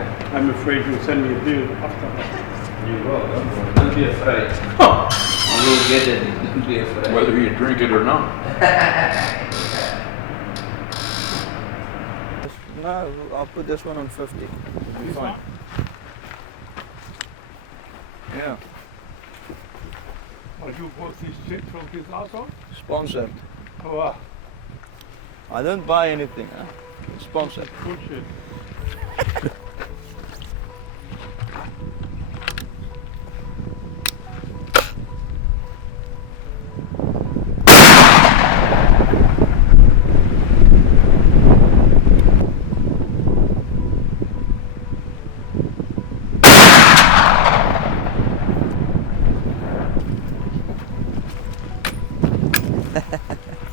Okay. I'm afraid you'll send me a bill after. You will, don't be afraid. You will get it, don't be afraid. Whether you drink it or not. No, I'll put this one on 50. It'll be fine. Yeah. But you bought this shit from this household? Sponsored. Oh, wow. I don't buy anything, huh? It's sponsored. Bullshit.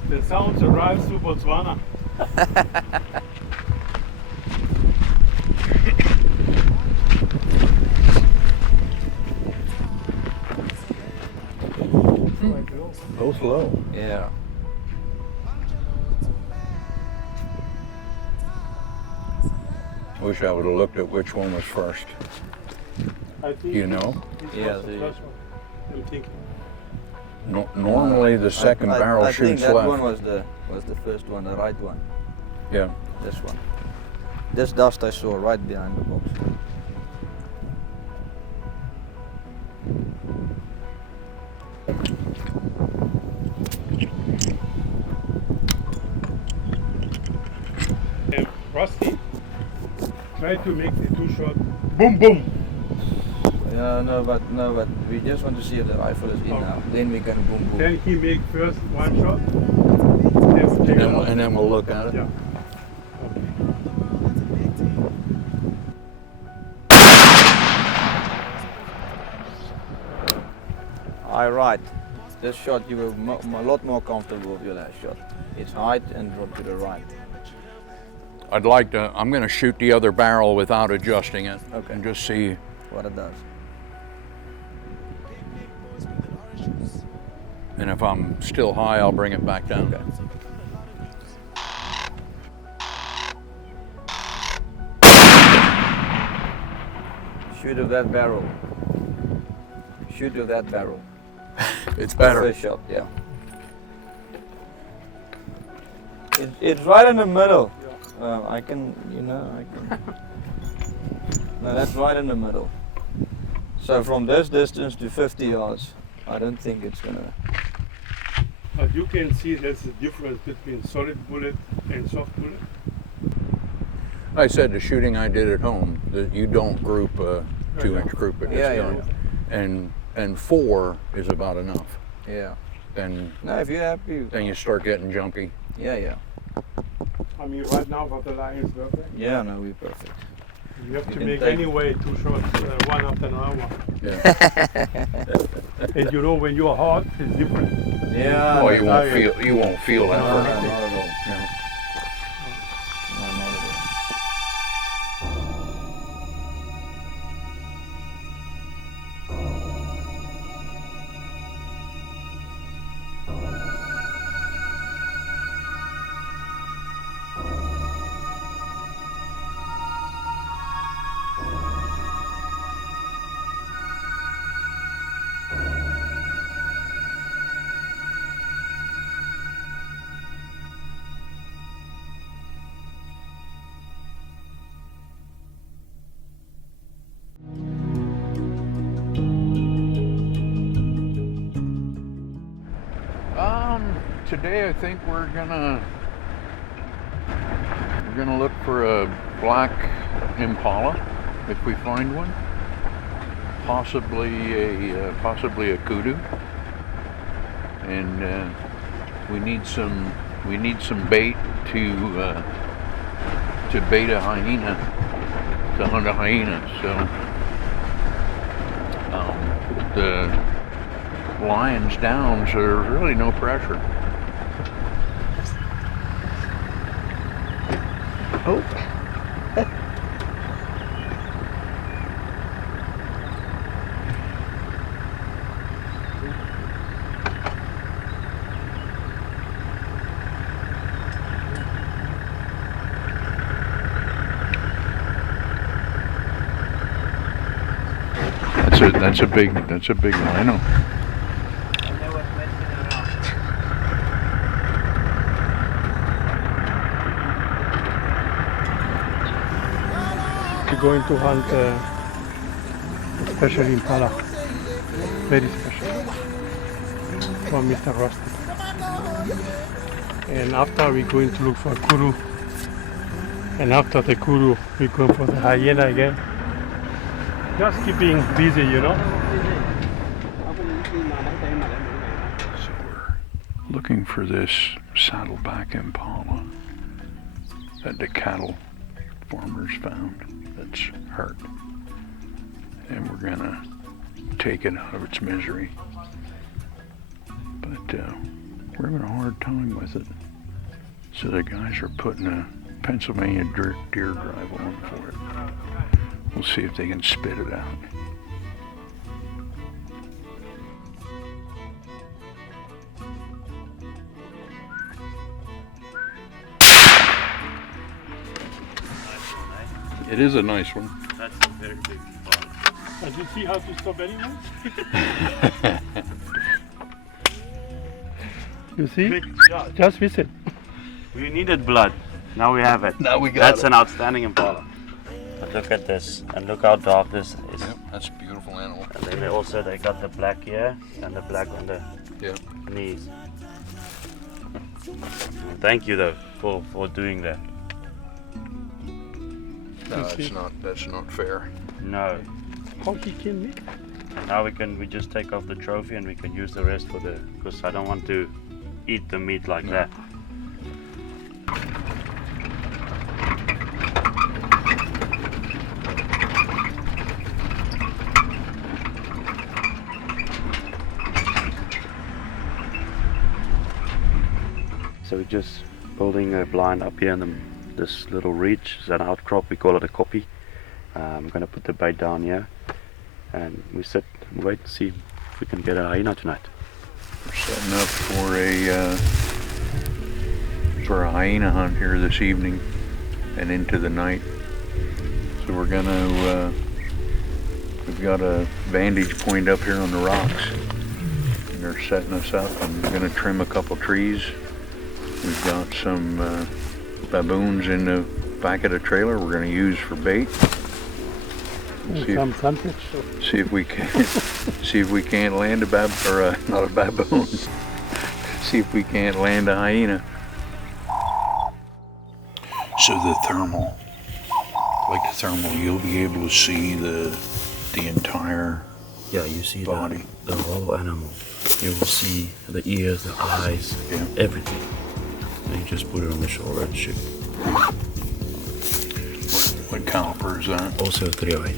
The sounds arrives to Botswana. Both low. Yeah. Wish I would have looked at which one was first. I think You know? this Yeah, was the the- first one. I'm thinking. Normally the second barrel I think shoots that left. one was the first one, the right one. Yeah. This one. This dust I saw right behind the box. Rusty, try to make the two shot. Boom, boom. Yeah, no, but we just want to see if the rifle is in Oh. now. Then we can boom boom. Can he make first one shot? Then we'll take it out. And then we'll look at it. Yeah. Alright. This shot you were a lot more comfortable with your last shot. It's height and drop to the right. I'd like to, I'm going to shoot the other barrel without adjusting it. Okay. And just see. What it does. And if I'm still high, I'll bring it back down. Okay. Shoot with that barrel. Shoot with that barrel. It's better. First shot, yeah. It's right in the middle. I can. No, that's right in the middle. So from this distance to 50 yards, I don't think it's gonna. But you can see there's a difference between solid bullet and soft bullet. I said the shooting I did at home, that you don't group a 2-inch group at this Yeah, gun. And 4 is about enough. Yeah. Then No, if you're happy. then you start getting jumpy. Yeah. I mean, right now what the line is working. Yeah, no, we're perfect. You have You to can make take- anyway 2 shots, one after another. Yeah. And you know when you're hot, it's different. Yeah. Oh, you won't no, feel that. No, not hurt. at all. No. No, not at all. Today I think we're gonna look for a black Impala if we find one, possibly a kudu, and we need some bait to bait a hyena, to hunt a hyena. So the lions down, so there's really no pressure. Oh. That's a big rhino. We're going to hunt special impala, very special, from Mr. Rusty. And after we're going to look for kuru, and after the kuru we're going for the hyena again. Just keeping busy, you know. So we're looking for this saddleback impala that the cattle farmers found that's hurt, and we're gonna take it out of its misery, but we're having a hard time with it. So the guys are putting a Pennsylvania deer drive on for it. We'll see if they can spit it out. It is a nice one. That's a very big impala. Did you see how to stop anyone? You see? Just visit. We needed blood. Now we have it. Now we got That's it. an outstanding impala. But look at this, and look how dark this is. Yep, that's a beautiful animal. And then they got the black here and the black on the Yep. knees. Thank you though for doing that. No, that's not fair. No. How he killed me? And now we just take off the trophy and we can use the rest for because I don't want to eat the meat like that. So we're just building a blind up here in this little ridge. It's an outcrop, we call it a kopie. I'm going to put the bait down here and we sit and wait to see if we can get a hyena tonight. We're setting up for a hyena hunt here this evening and into the night. So we're gonna we've got a vantage point up here on the rocks, and they're setting us up. I'm gonna trim a couple trees. We've got some baboons in the back of the trailer we're gonna use for bait. Some sunfish. See if we can't land not a baboon. See if we can't land a hyena. So the thermal, you'll be able to see the entire You see body. the whole animal. You will see the ears, the eyes, everything. And you just put it on the shoulder and shoot. What caliber is that? Also 308.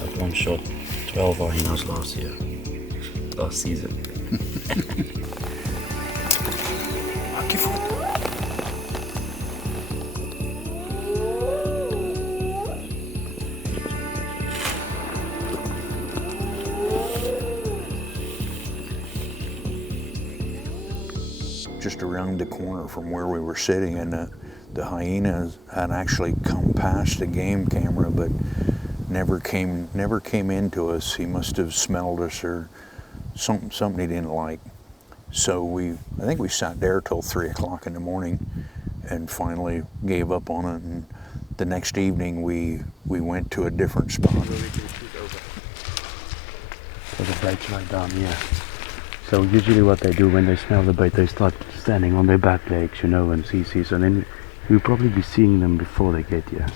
That one shot 12 hyenas last season. Just around the corner from where we were sitting, and the hyena had actually come past the game camera, but never came into us. He must have smelled us or something he didn't like. So I think we sat there till 3 o'clock in the morning, and finally gave up on it. And the next evening we went to a different spot. So the bait's right down here. So usually what they do when they smell the bait, they start standing on their back legs, and see. So then you'll probably be seeing them before they get here.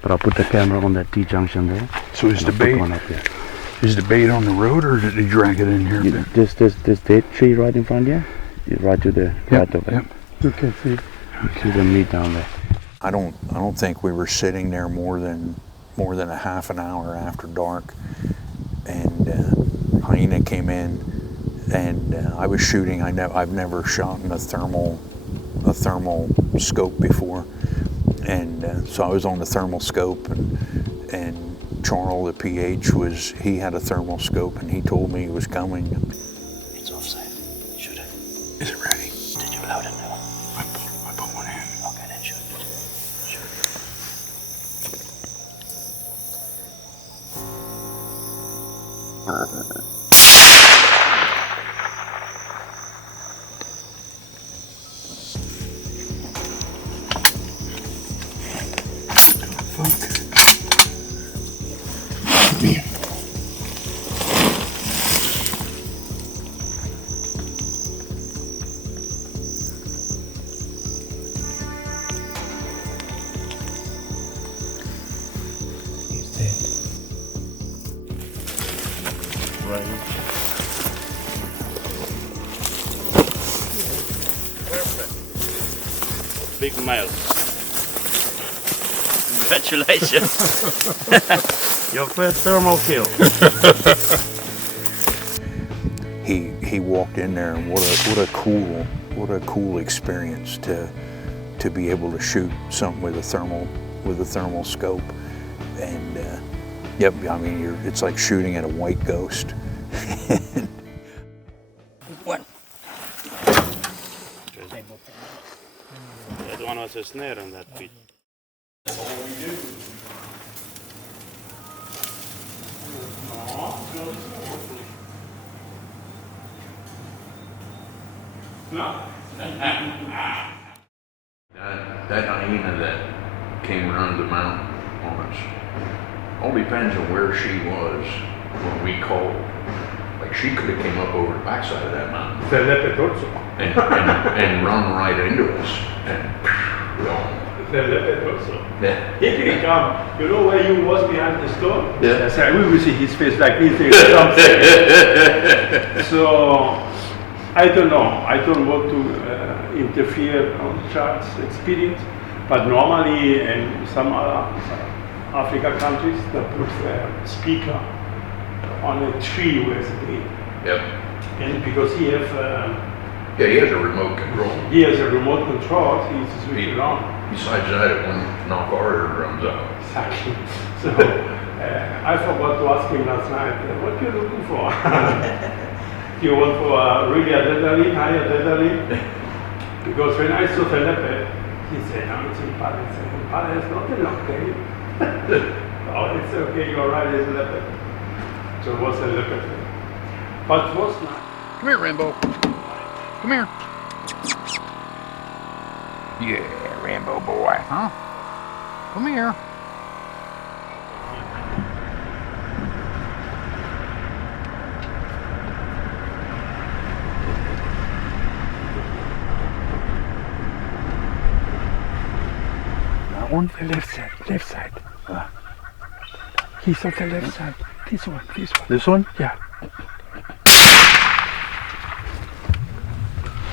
But I'll put the camera on that T-junction there. So is the bait on the road, or did they drag it in here? This dead tree right in front here, right to the right of it. Yep. You can see. See the meat down there. I don't think we were sitting there more than a half an hour after dark, and hyena came in, and I was shooting. I've never shot in a thermal scope before, and so I was on the thermal scope, and Charles, the PH, he had a thermal scope, and he told me he was coming. It's offside. Shoot it. Is it ready? Did you load it now? I put one in. Okay, then shoot it. Shoot it. Big male. Congratulations. Your first thermal kill. He walked in there, and what a cool experience to be able to shoot something with a thermal scope. And yep, I mean it's like shooting at a white ghost. One. That one was a snare on that beat. No. That hyena that came around the mountain on us, all depends on where she was when we called. Like she could have came up over the backside of that mountain. The leopard also. and run right into us and gone. The leopard also. Yeah. He can come. You know where you was behind the stone? Yeah. Yes, I will see his face like this. So I don't know. I don't want to interfere on Charles' experience, but normally in some other Africa countries, they put a speaker on a tree where it's a tree. Yep. And because he has Yeah, he has a remote control. he has a remote control, he's switch it on. Besides that, it wouldn't knock our eardrums out. Exactly. So I forgot to ask him last night, what are you looking for? Do you want for really adrenaline, high adrenaline? Because when I saw the leopard, he said, no, it's impala. I said, impala is not a long tail. Oh, it's okay, you're right, it's a leopard. So it was a leopard. But it was not. Come here, Rambo. Come here. Yeah, Rambo boy, huh? Come here. That one? The left side, left side. He's on the left side. This one, this one. This one? Yeah.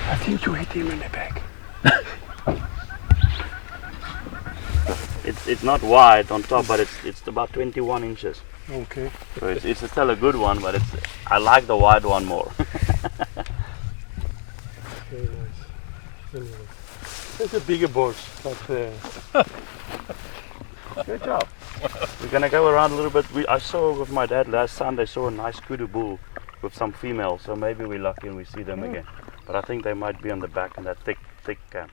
I think you hit him in the back. It's not wide on top, but it's about 21 inches. Okay. So it's still a good one, but I like the wide one more. Very nice. Very nice. It's a bigger boat, but Good job. We're gonna go around a little bit. I saw with my dad last Sunday, saw a nice kudu bull with some females, so maybe we're lucky and we see them again. But I think they might be on the back in that thick camp.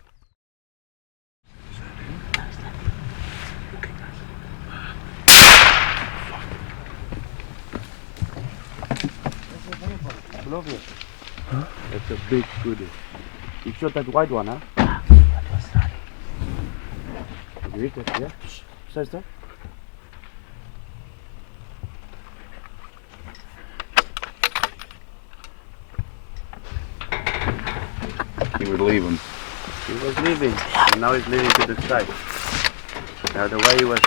Huh? That's a big kudu. You shot that white one, huh? You hit it, yeah? Says that? He would leave him. He was leaving, and now he's leaving to the side. Now the way he was...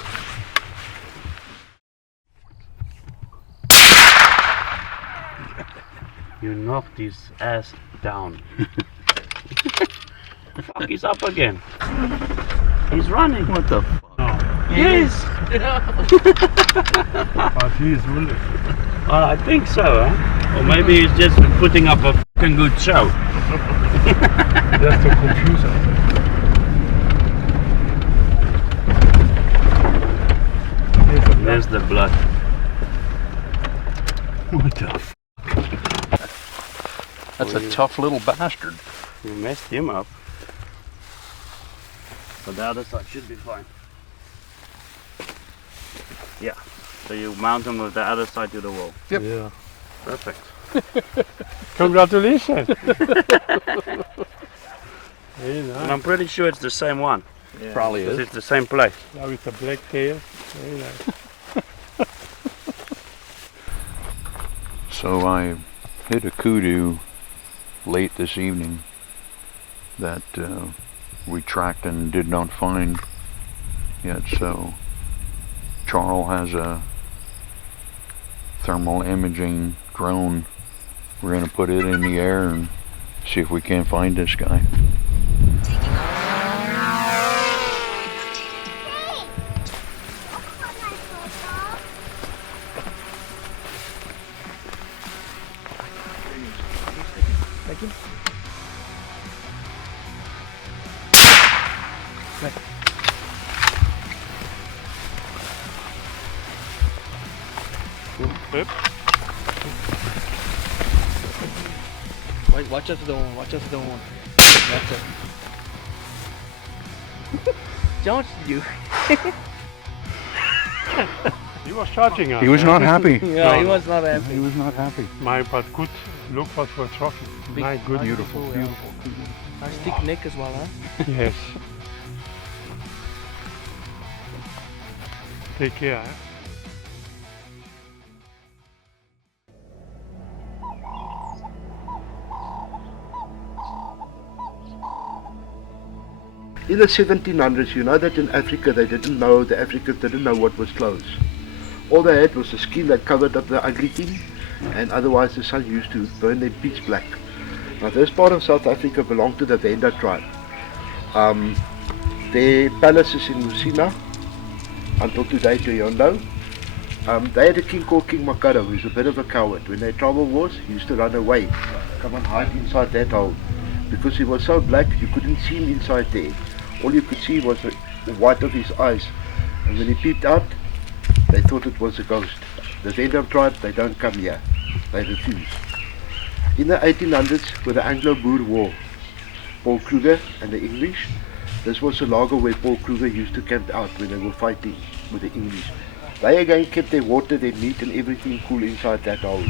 You knocked his ass down. Fuck, he's up again. He's running. What the fuck? Yes! but he is wounded. Well, I think so, huh? Or maybe he's just putting up a fucking good show. Just to confuse us. There's the blood. What the fuck? That's a tough little bastard. You messed him up. But the other side should be fine. Yeah. So you mount him with the other side to the wall. Yep. Yeah. Perfect. Congratulations. Very And nice. I'm pretty sure it's the same one. Yeah. Probably Because is. it's the same place. Now with the black tail. Very nice. So I hit a kudu late this evening that we tracked and did not find yet. So Charles has a thermal imaging drone. We're going to put it in the air and see if we can't find this guy. Watch us don't. Watch us don't. That's it. Don't you? He was charging us. He was not happy. Yeah, he No. was not happy. He was not happy. My, but good. Look what was rocking. Big, My good. Beautiful, yeah. beautiful. Nice thick neck as well, huh? Yes. Take care. Eh? In the 1700s, you know that in Africa the Africans didn't know what was clothes. All they had was a skin that covered up the ugly thing, and otherwise the sun used to burn them pitch black. Now this part of South Africa belonged to the Venda tribe. Their palaces in Musina, until today to Yondo. They had a king called King Makara, who was a bit of a coward. When their trouble was, he used to run away, come and hide inside that hole. Because he was so black, you couldn't see him inside there. All you could see was the white of his eyes. And when he peeped out, they thought it was a ghost. The Venda tribe, they don't come here. They refuse. In the 1800s, with the Anglo-Boer War, Paul Kruger and the English, this was a lager where Paul Kruger used to camp out when they were fighting with the English. They again kept their water, their meat and everything cool inside that hole.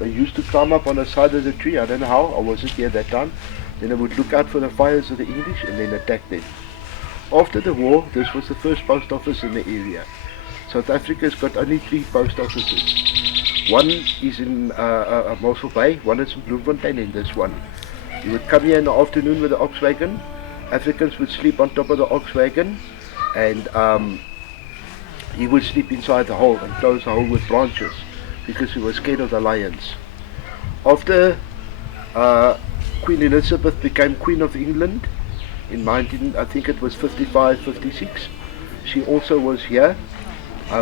They used to climb up on the side of the tree, I don't know how, I wasn't here that time. Then they would look out for the fires of the English and then attack them. After the war, this was the first post office in the area. South Africa's got only 3 post offices. One is in Mossel Bay, one is in Bloemfontein, and this one. You would come here in the afternoon with the ox wagon. Africans would sleep on top of the ox wagon, and he would sleep inside the hole and close the hole with branches because he was scared of the lions. After Queen Elizabeth became Queen of England in 55, 56, she also was here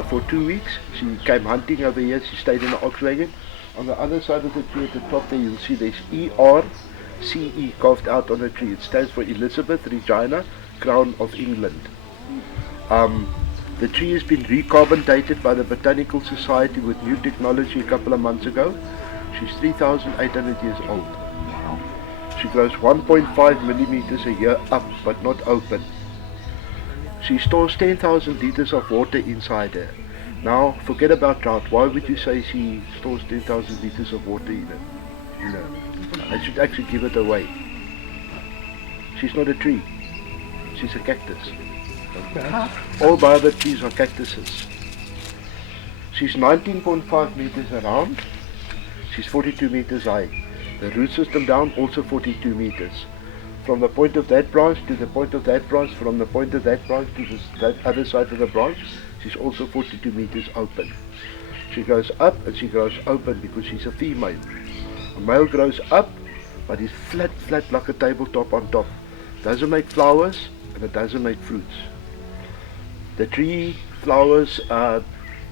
for 2 weeks. She came hunting over here, she stayed in the ox wagon. On the other side of the tree at the top there, you'll see there's ERCE carved out on the tree. It stands for Elizabeth Regina, Crown of England. The tree has been recarbon dated by the Botanical Society with new technology a couple of months ago. She's 3,800 years old. She grows 1.5 millimeters a year up, but not open. She stores 10,000 liters of water inside her. Now, forget about drought. Why would you say she stores 10,000 liters of water in it? You know, I should actually give it away. She's not a tree. She's a cactus. All baobab trees are cactuses. She's 19.5 meters around. She's 42 meters high. The root system down also 42 meters. From the point of that branch to the point of that branch, from the point of that branch to that other side of the branch, she's also 42 meters open. She grows up and she grows open because she's a female. A male grows up, but is flat like a tabletop on top. Doesn't make flowers and it doesn't make fruits. The tree flowers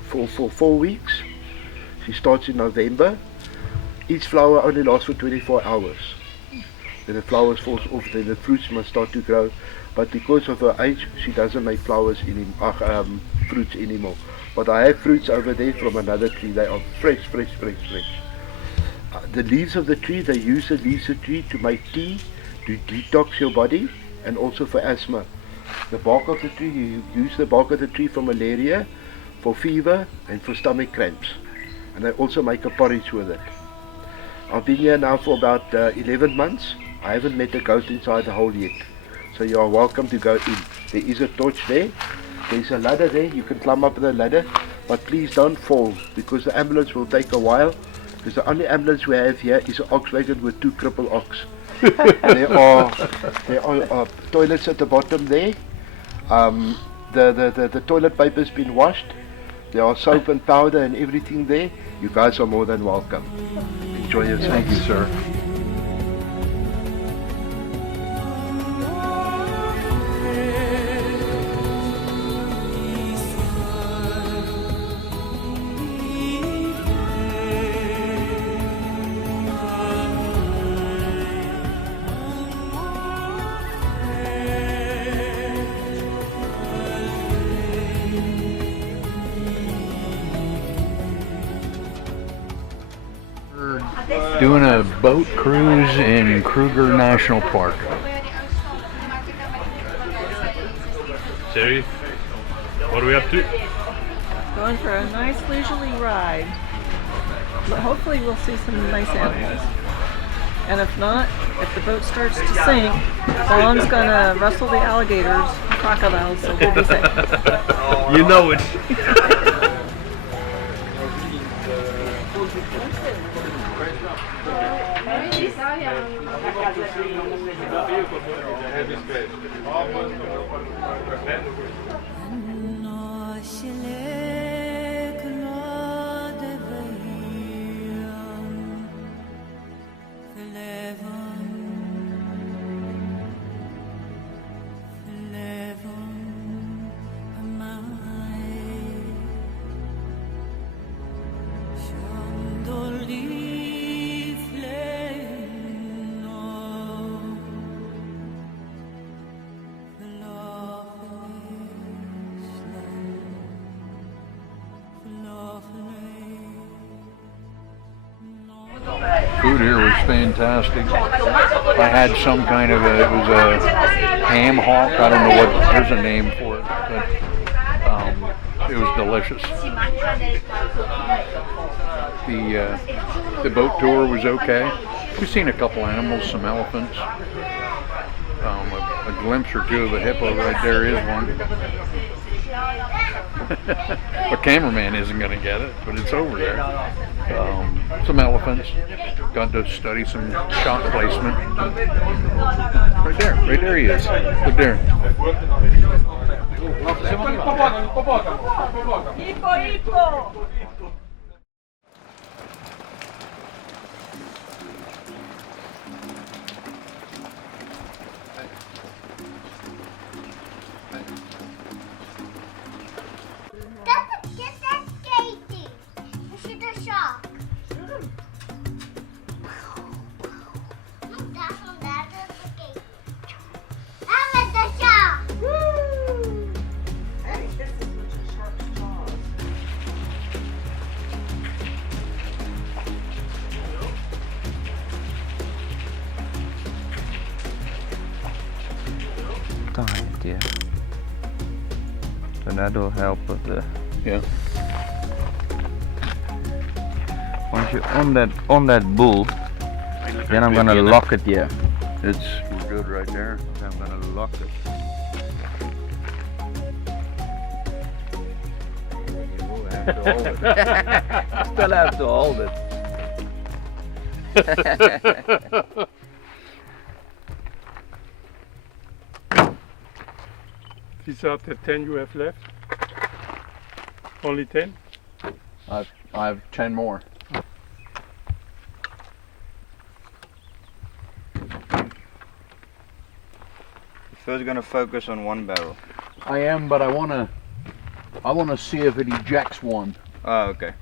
for 4 weeks. She starts in November. Each flower only lasts for 24 hours. Then the flowers falls off, then the fruits must start to grow. But because of her age, she doesn't make fruits anymore. But I have fruits over there from another tree. They are fresh. The leaves of the tree, they use the leaves of the tree to make tea, to detox your body, and also for asthma. The bark of the tree, you use the bark of the tree for malaria, for fever, and for stomach cramps. and they also make a porridge with it. I've been here now for about 11 months. I haven't met a goat inside the hole yet. So you are welcome to go in. There is a torch there. There's a ladder there. You can climb up the ladder. But please don't fall, because the ambulance will take a while. Because the only ambulance we have here is an ox wagon with 2 crippled ox. There are toilets at the bottom there. The toilet paper's been washed. There are soap and powder and everything there. You guys are more than welcome. Enjoy yourself. Thank you, sir. Doing a boat cruise in Kruger National Park. Sheriff, what are we up to? Going for a nice leisurely ride. But hopefully we'll see some nice animals. And if not, if the boat starts to sink, Don's gonna rustle the alligators, crocodiles, so we'll be safe. You know it. Food here was fantastic. I had some kind of it was a ham hock. I don't know what, there's a name for it, but it was delicious. The boat tour was okay. We've seen a couple animals, some elephants. A glimpse or two of a hippo right there is one. A cameraman isn't going to get it, but it's over there. Some elephants. Got to study some shot placement. Right there he is. Look there. Get that skating. You see the shark. That's the skate. I like the shark. I think this is a shark's jaws. Tight, yeah. So that'll help with the. Yeah. Once you're on that bull, then I'm gonna lock it here. We're good right there. I'm gonna lock it. You will have to hold it. Still have to hold it. These are the 10 you have left. Only 10? I have 10 more. First gonna focus on one barrel. I am, but I wanna see if it ejects one. Oh, okay.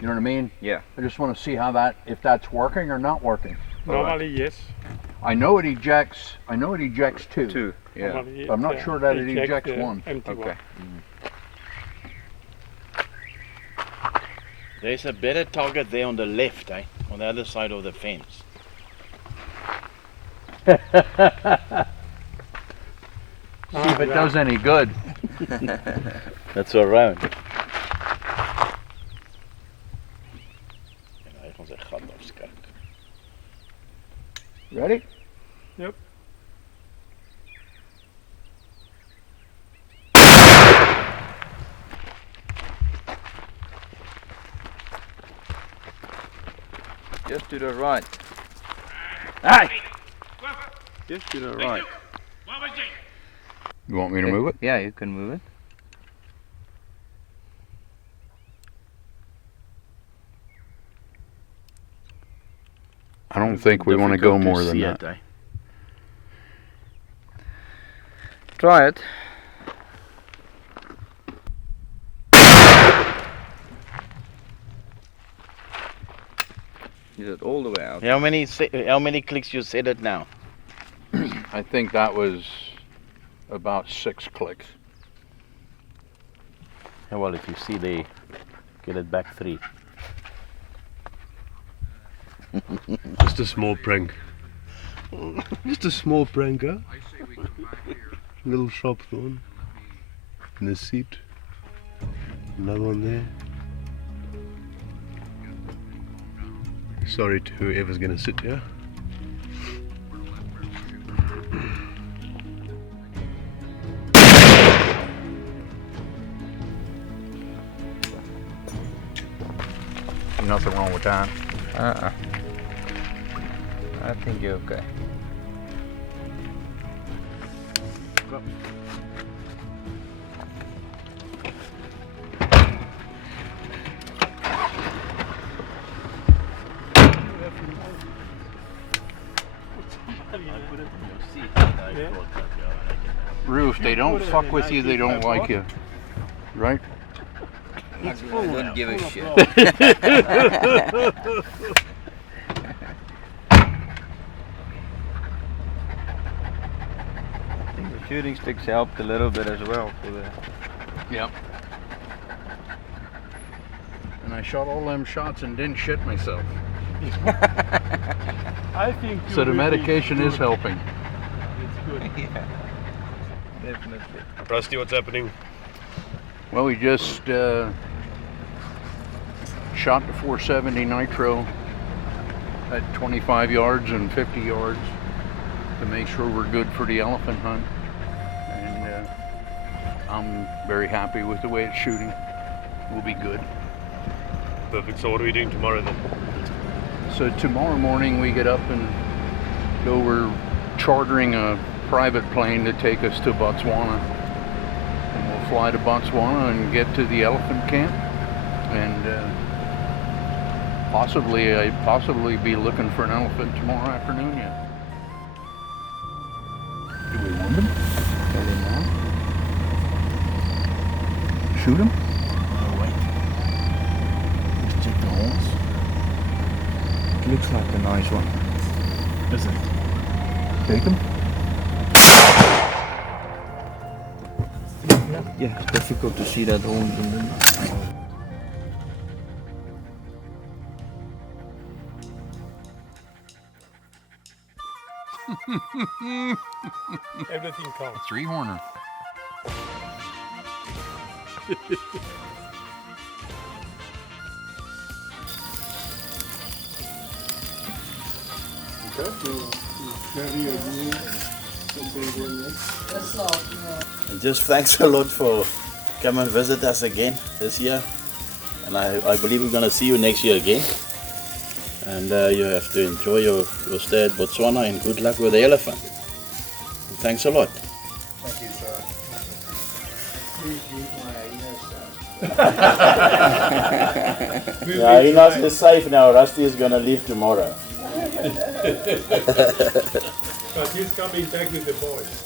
You know what I mean? Yeah. I just want to see how if that's working or not working. Normally, yes. I know it ejects 2. Two. Yeah. Normally, But I'm not sure that it ejects the 1. Empty Okay. one. There's a better target there on the left, on the other side of the fence. See if it does any good. That's around. Ready? Yep. Just to the right. Hey! Just to the right. You want me to move it? Yeah, you can move it. I don't think we want to go more than that. Try it. Is it all the way out? How many clicks you said it now? I think that was about 6 clicks. Yeah, well, if you see they get it back 3. Just a small prank. Just a small prank, huh? Little sharp thorn in the seat. Another one there. Sorry to whoever's gonna sit here. Nothing wrong with that. I think you're okay. Roo, if they don't fuck with you, they don't like you. Right? I don't give a shit. I think the shooting sticks helped a little bit as well for the. Yep. And I shot all them shots and didn't shit myself. I think So the medication is helping. It's good. Yeah, definitely. Rusty, what's happening? Well, we just shot the 470 nitro at 25 yards and 50 yards to make sure we're good for the elephant hunt. And I'm very happy with the way it's shooting. We'll be good. Perfect. So what are we doing tomorrow then? So tomorrow morning we get up and go. We're chartering a private plane to take us to Botswana. And we'll fly to Botswana and get to the elephant camp. And possibly be looking for an elephant tomorrow afternoon yet. Do we want them? Are they now? Shoot them? Oh wait. Just check the horns. It looks like a nice one. Is it? Take them? Yeah, it's difficult to see that horns in them. Everything counts. 3-horner. And just thanks a lot for coming and visit us again this year. And I believe we're going to see you next year again. And you have to enjoy your stay at Botswana and good luck with the elephant. And thanks a lot. Thank you, sir. Yeah, Inas is safe now. Rusty is going to leave tomorrow. But he's coming back with the boys.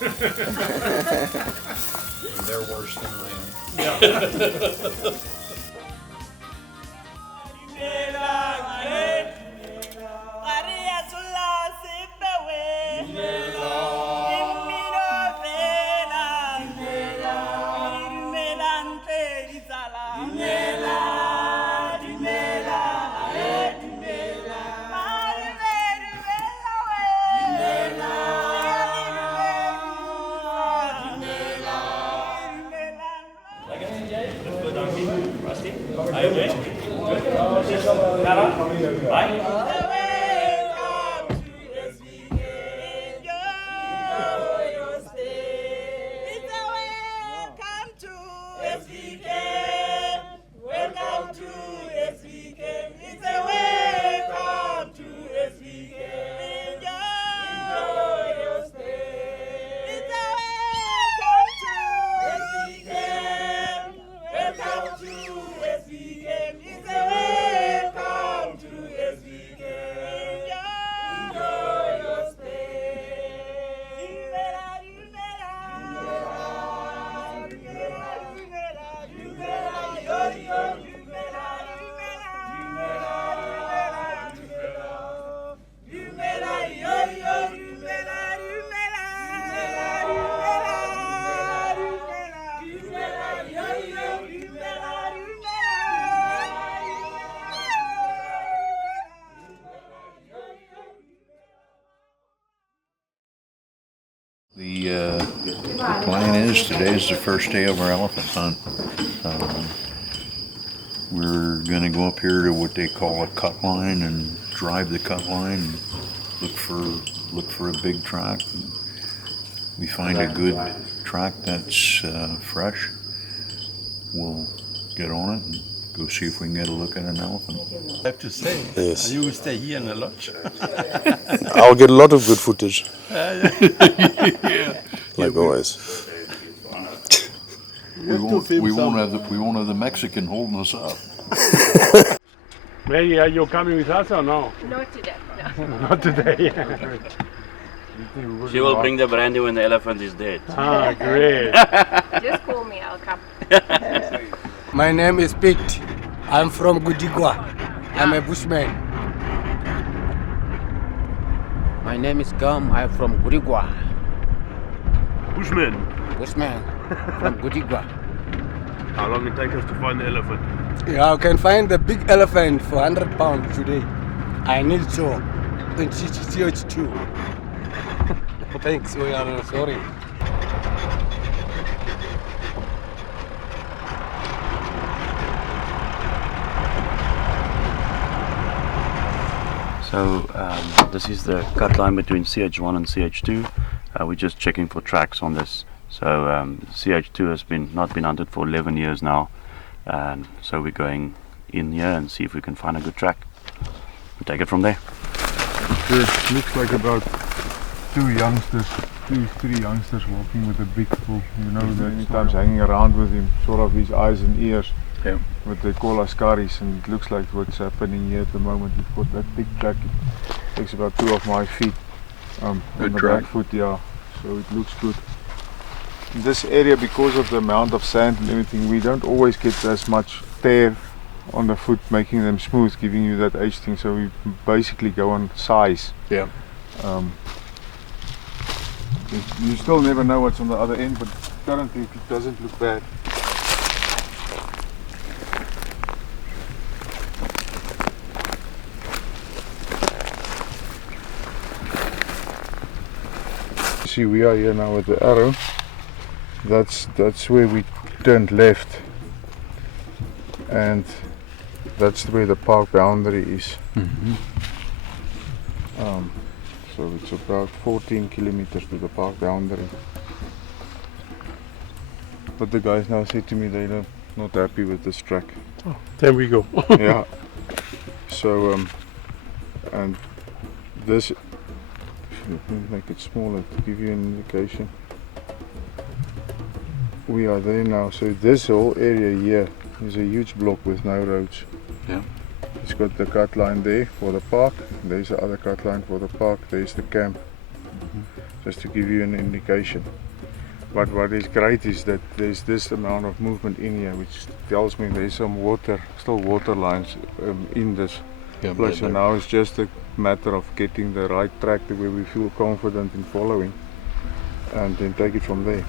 And they're worse than I am. The plan is today is the first day of our elephant hunt. We're going to go up here to what they call a cut line and drive the cut line and look for a big track. We find a good track that's fresh, we'll get on it and go see if we can get a look at an elephant. I have to say, Yes. you will stay here in the lodge. I'll get a lot of good footage. Like always. We won't have the Mexican holding us up. Maybe you're coming with us or no? Not today, no. Not today. She will bring the brandy when the elephant is dead. Ah, great. Just call me, I'll come. My name is Pete. I'm from Gudigua. I'm a bushman. My name is Gum. I'm from Gudigua. Bushman. Bushman from Gudigua. How long it take us to find the elephant? Yeah, I can find the big elephant for 100 pounds today. I need so. And CH too. Thanks, we are sorry. So this is the cut line between CH1 and CH2. We're just checking for tracks on this. So CH2 has not been hunted for 11 years now, and so we're going in here and see if we can find a good track. We'll take it from there. It looks like about three youngsters walking with a big bull. You know, they're sometimes hanging around with him, sort of his eyes and ears. Yeah. What they call askaris, and it looks like what's happening here at the moment. We've got that big track. It takes about 2 of my feet on the track. back foot, yeah. So it looks good. In this area, because of the amount of sand and everything, we don't always get as much tear on the foot, making them smooth, giving you that edge thing. So we basically go on size. Yeah. You still never know what's on the other end, but currently it doesn't look bad. See, we are here now with the arrow. That's where we turned left, and that's where the park boundary is. So it's about 14 kilometers to the park boundary. But the guys now say to me they're not happy with this track. Oh, there we go. Yeah. So and this, let me make it smaller to give you an indication. We are there now, so this whole area here is a huge block with no roads. Yeah. It's got the cut line there for the park, there's the other cut line for the park, there's the camp. Just to give you an indication. But what is great is that there's this amount of movement in here, which tells me there's some water, still water lines in this place. So now it's just a matter of getting the right track to where we feel confident in following, and then take it from there.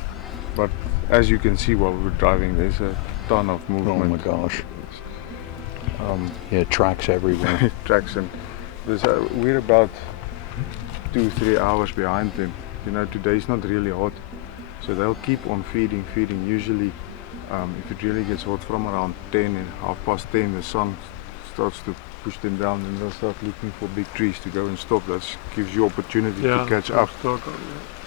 But as you can see while we're driving, there's a ton of movement. Oh my gosh. Yeah, tracks everywhere. Tracks, and there's we're about 2-3 hours behind them. You know, today's not really hot, so they'll keep on feeding. Usually, if it really gets hot from around 10 and 10:30, the sun starts to push them down and they'll start looking for big trees to go and stop. That gives you opportunity Yeah, to catch up. totally.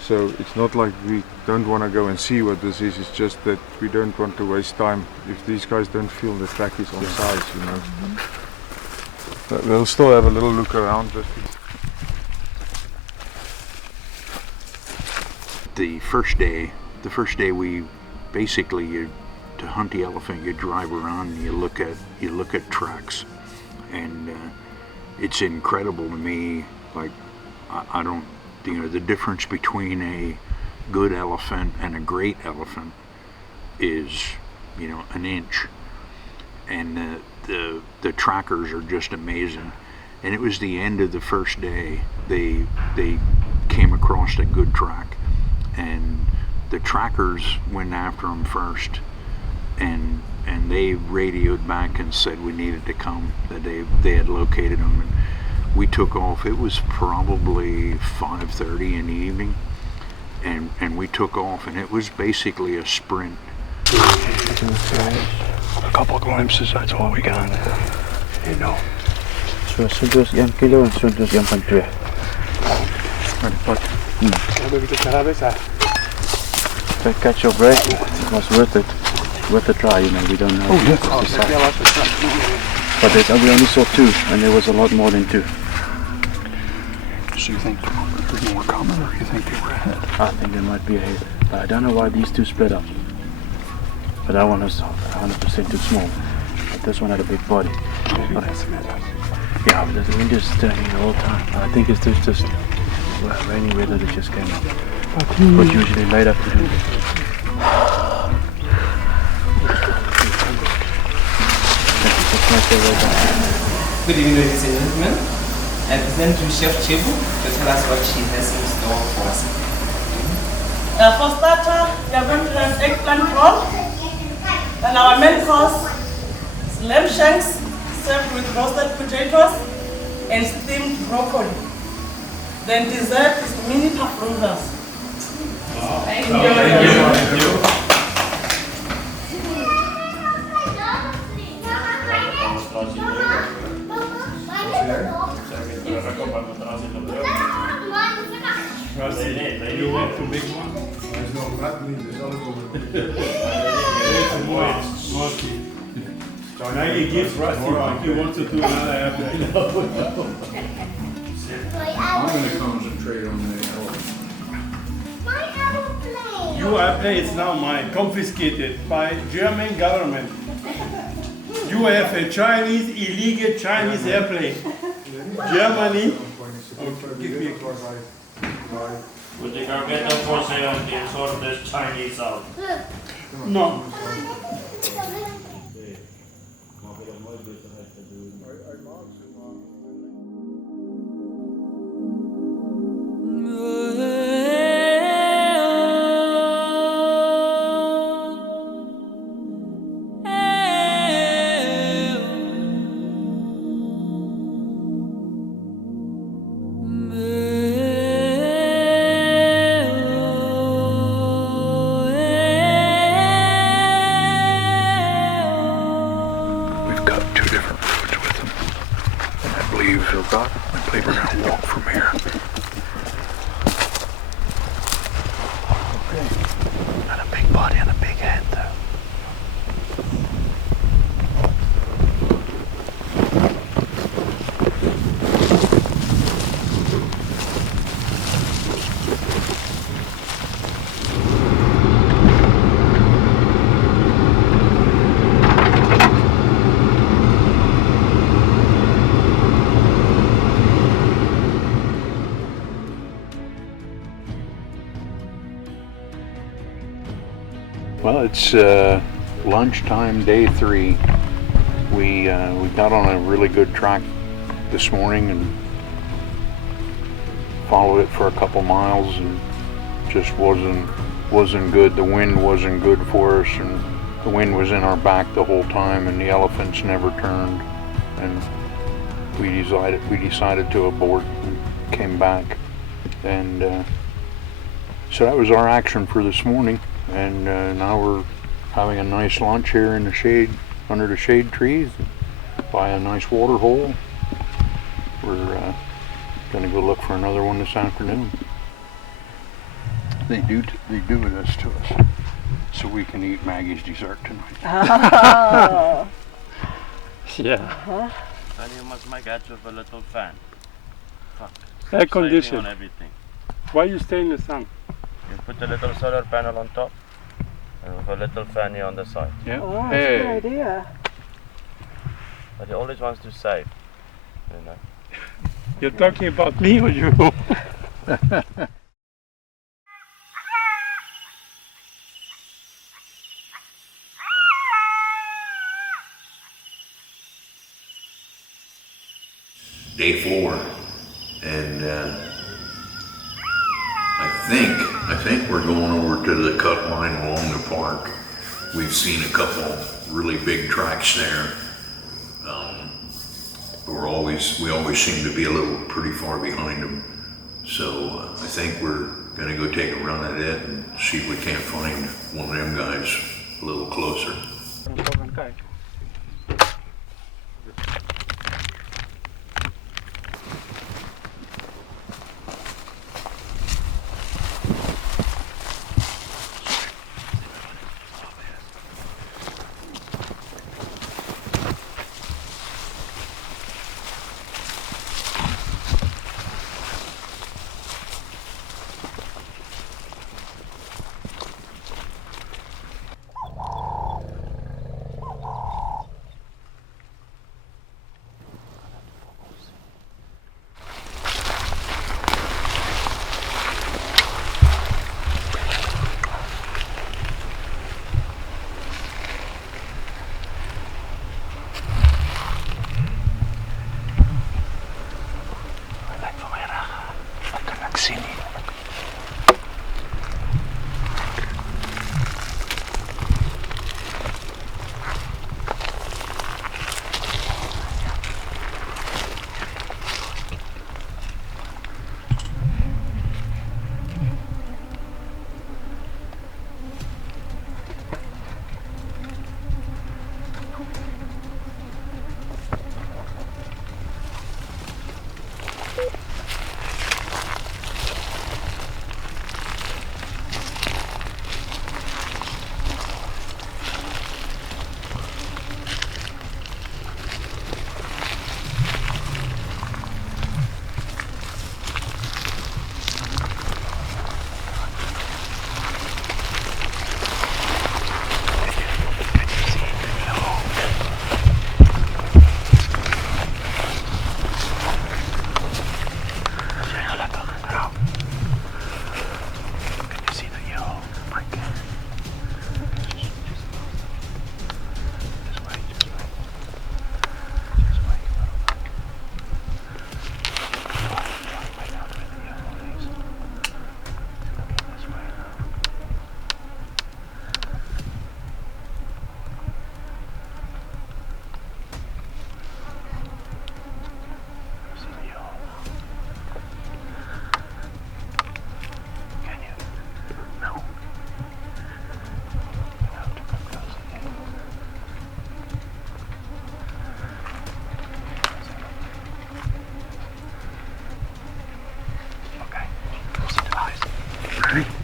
So it's not like we don't want to go and see what this is, it's just that we don't want to waste time if these guys don't feel the track is on size, you know. But they'll still have a little look around. The first day we basically, to hunt the elephant, you drive around and you look at tracks, and it's incredible to me. Like I don't, the difference between a good elephant and a great elephant is, an inch, and the trackers are just amazing. And it was the end of the first day they came across a good track, and the trackers went after them first, and they radioed back and said we needed to come, that they had located them, and we took off. It was probably 5:30 in the evening, and we took off, and it was basically a sprint. A couple glimpses, that's all we got. So suntus 1 kilo and suntus 1.2. If I catch your break, it was worth it. Worth a try, we don't know. But we only saw 2, and there was a lot more than 2. So you think there's more coming, or you think they were ahead? I think they might be ahead. But I don't know why these 2 split up. But that one was 100% too small. But this one had a big body. Yeah, but the wind is turning the whole time. I think it's just rainy weather that just came up. But usually late afternoon. Good evening, ladies and gentlemen. I present to Chef Chibu to tell us what she has in store for us. For starter, we are going to have eggplant roll, and our main course is lamb shanks served with roasted potatoes and steamed broccoli. Then dessert is mini pavlovas. Thank you. You want to big one? There's no Rusty. So now he gives Rusty one. He wants to do another airplane. I'm going to concentrate on the elephant. Your airplane is now mine, confiscated by German government. You have a Chinese, illegal Chinese airplane. Germany. Okay, give me a close. Would they go get them for sale and sort this Chinese out? No. I believe we're going to walk from here. Okay. Got a big body and a big head though. Well, it's lunchtime, day 3. We got on a really good track this morning and followed it for a couple miles, and just wasn't good. The wind wasn't good for us, and the wind was in our back the whole time, and the elephants never turned. And we decided to abort and came back, and so that was our action for this morning. And now we're having a nice lunch here in the shade, under the shade trees. by a nice water hole. We're gonna go look for another one this afternoon. They do this to us, so we can eat Maggie's dessert tonight. Oh. Yeah. And you must make it with a little fan. Fuck. Air Saving condition. on everything. Why you stay in the sun? You put a little solar panel on top and with a little fan here on the side. Yeah. Oh, that's a good idea. But he always wants to save, you know. You're talking about me or you? Day 4, and I think we're going over to the cut line along the park. We've seen a couple really big tracks there. We always seem to be a little pretty far behind them. So I think we're gonna go take a run at it and see if we can't find one of them guys a little closer.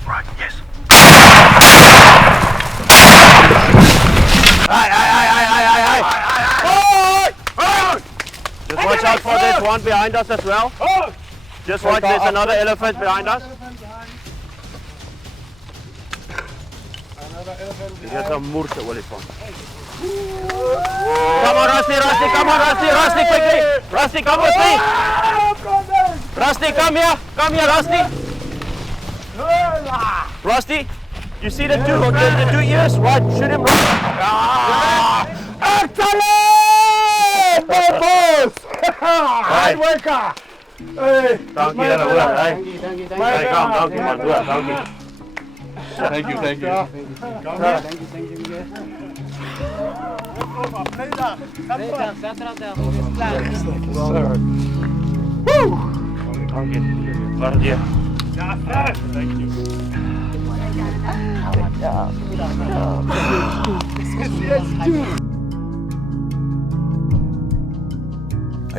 Right, yes. Just watch out for this one behind us as well. Just watch, there's another elephant behind us. There's a Moorse olifant. Come on, Rusty, come on, Rusty, quickly. Rusty, come with me. Rusty, come here, Rusty. Rusty, you see the two ears? Right, shoot him right. Excellent! Boss! Hard worker! Hey, dankie julle hoor, hey. Hey, kom, dankie man, hoor, dankie. Thank you. Thank you. Dankie. Waardeer. Thank you. Yes,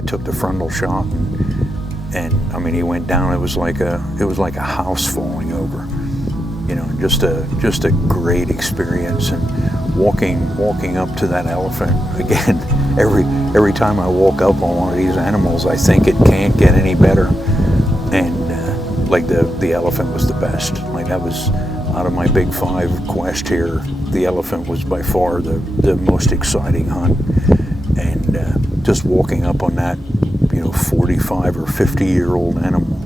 took the frontal shot, and I mean, he went down. It was like a house falling over. You know, just a great experience. And walking up to that elephant again. Every time I walk up on one of these animals, I think it can't get any better. And like the elephant was the best. Like, that was, out of my big 5 quest here, the elephant was by far the most exciting hunt. And just walking up on that, 45 or 50-year-old animal,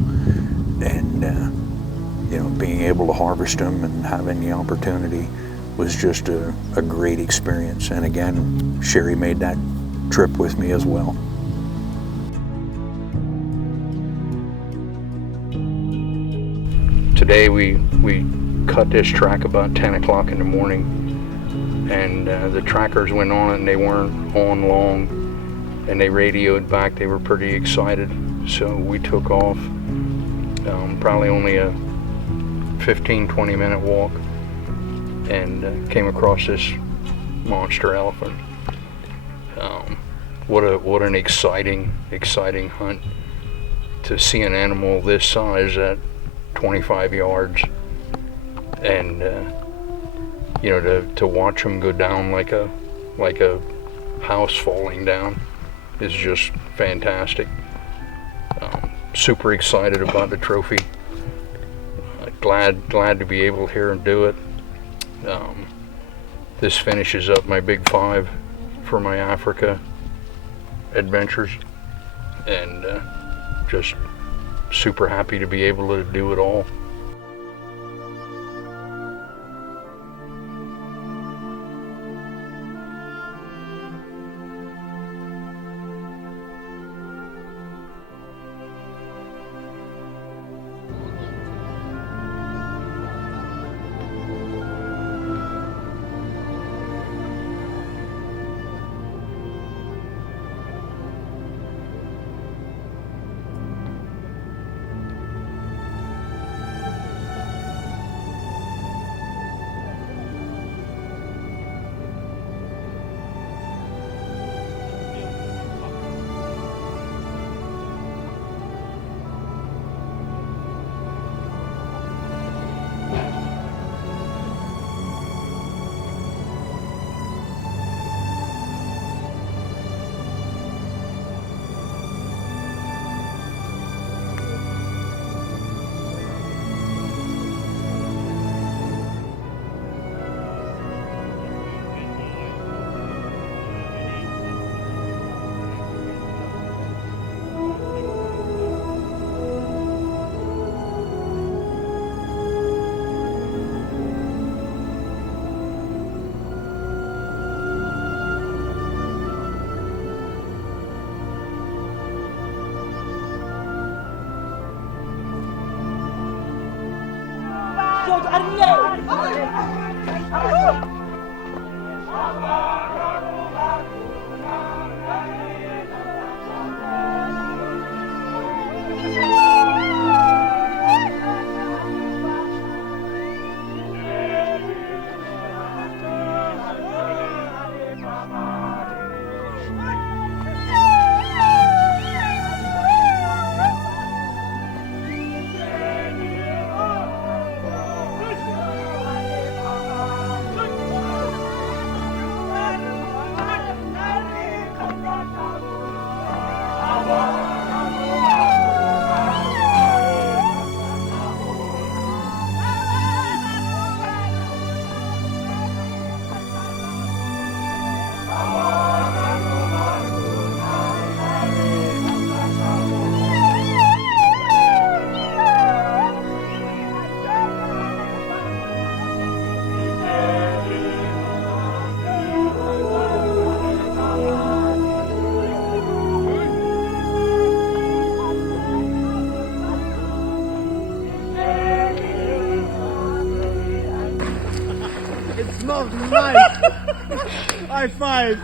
and being able to harvest them and having the opportunity was just a great experience. And again, Sherry made that trip with me as well. Today we cut this track about 10 o'clock in the morning, and the trackers went on and they weren't on long, and they radioed back. They were pretty excited, so we took off. Probably only a 15-20 minute walk, and came across this monster elephant. What an exciting hunt, to see an animal this size at 25 yards, and to watch him go down like a house falling down is just fantastic. Super excited about the trophy. Glad to be able here and do it. This finishes up my big 5 for my Africa adventures, and just super happy to be able to do it all. High five.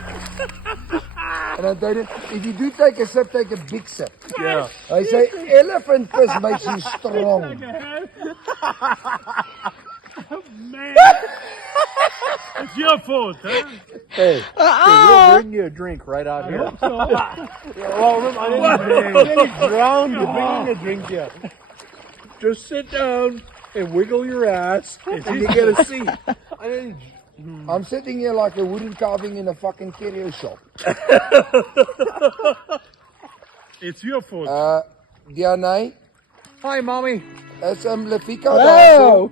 And I did it. If you do take a sip, take a big sip. Yeah. I say elephant piss makes you strong. Man. It's your fault, huh? Hey, we'll bring you a drink right out here. I nearly drowned. You're bringing a drink here. Just sit down and wiggle your ass, and you get a seat. I'm sitting here like a wooden carving in a fucking curio shop. It's your fault. Diane. Hi, mommy. That's Lefika. Hello.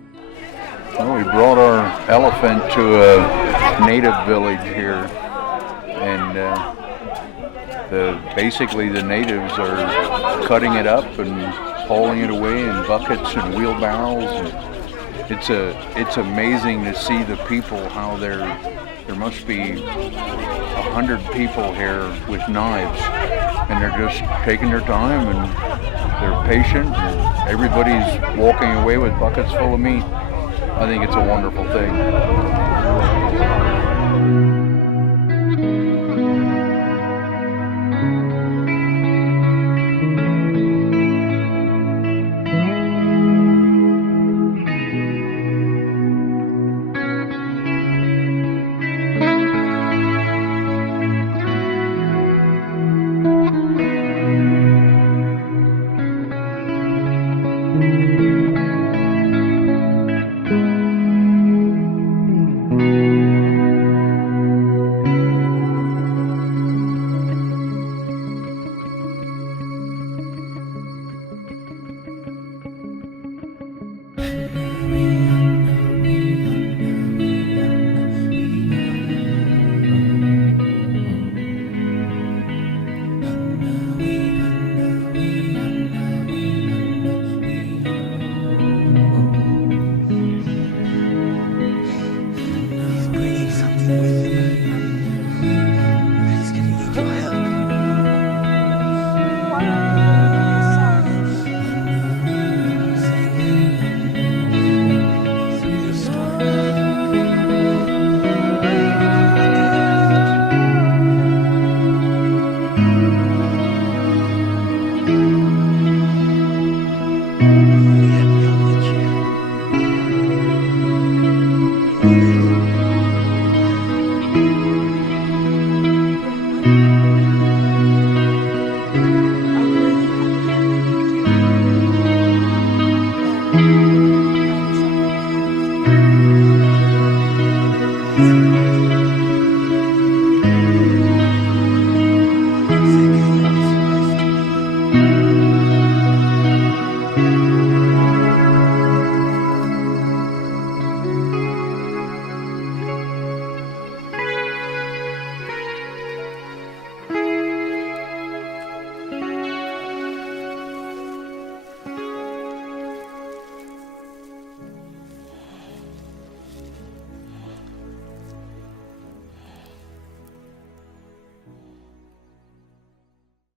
Well, we brought our elephant to a native village here, and basically the natives are cutting it up and hauling it away in buckets and wheelbarrows. And it's amazing to see the people, how there must be 100 people here with knives, and they're just taking their time and they're patient. And everybody's walking away with buckets full of meat. I think it's a wonderful thing.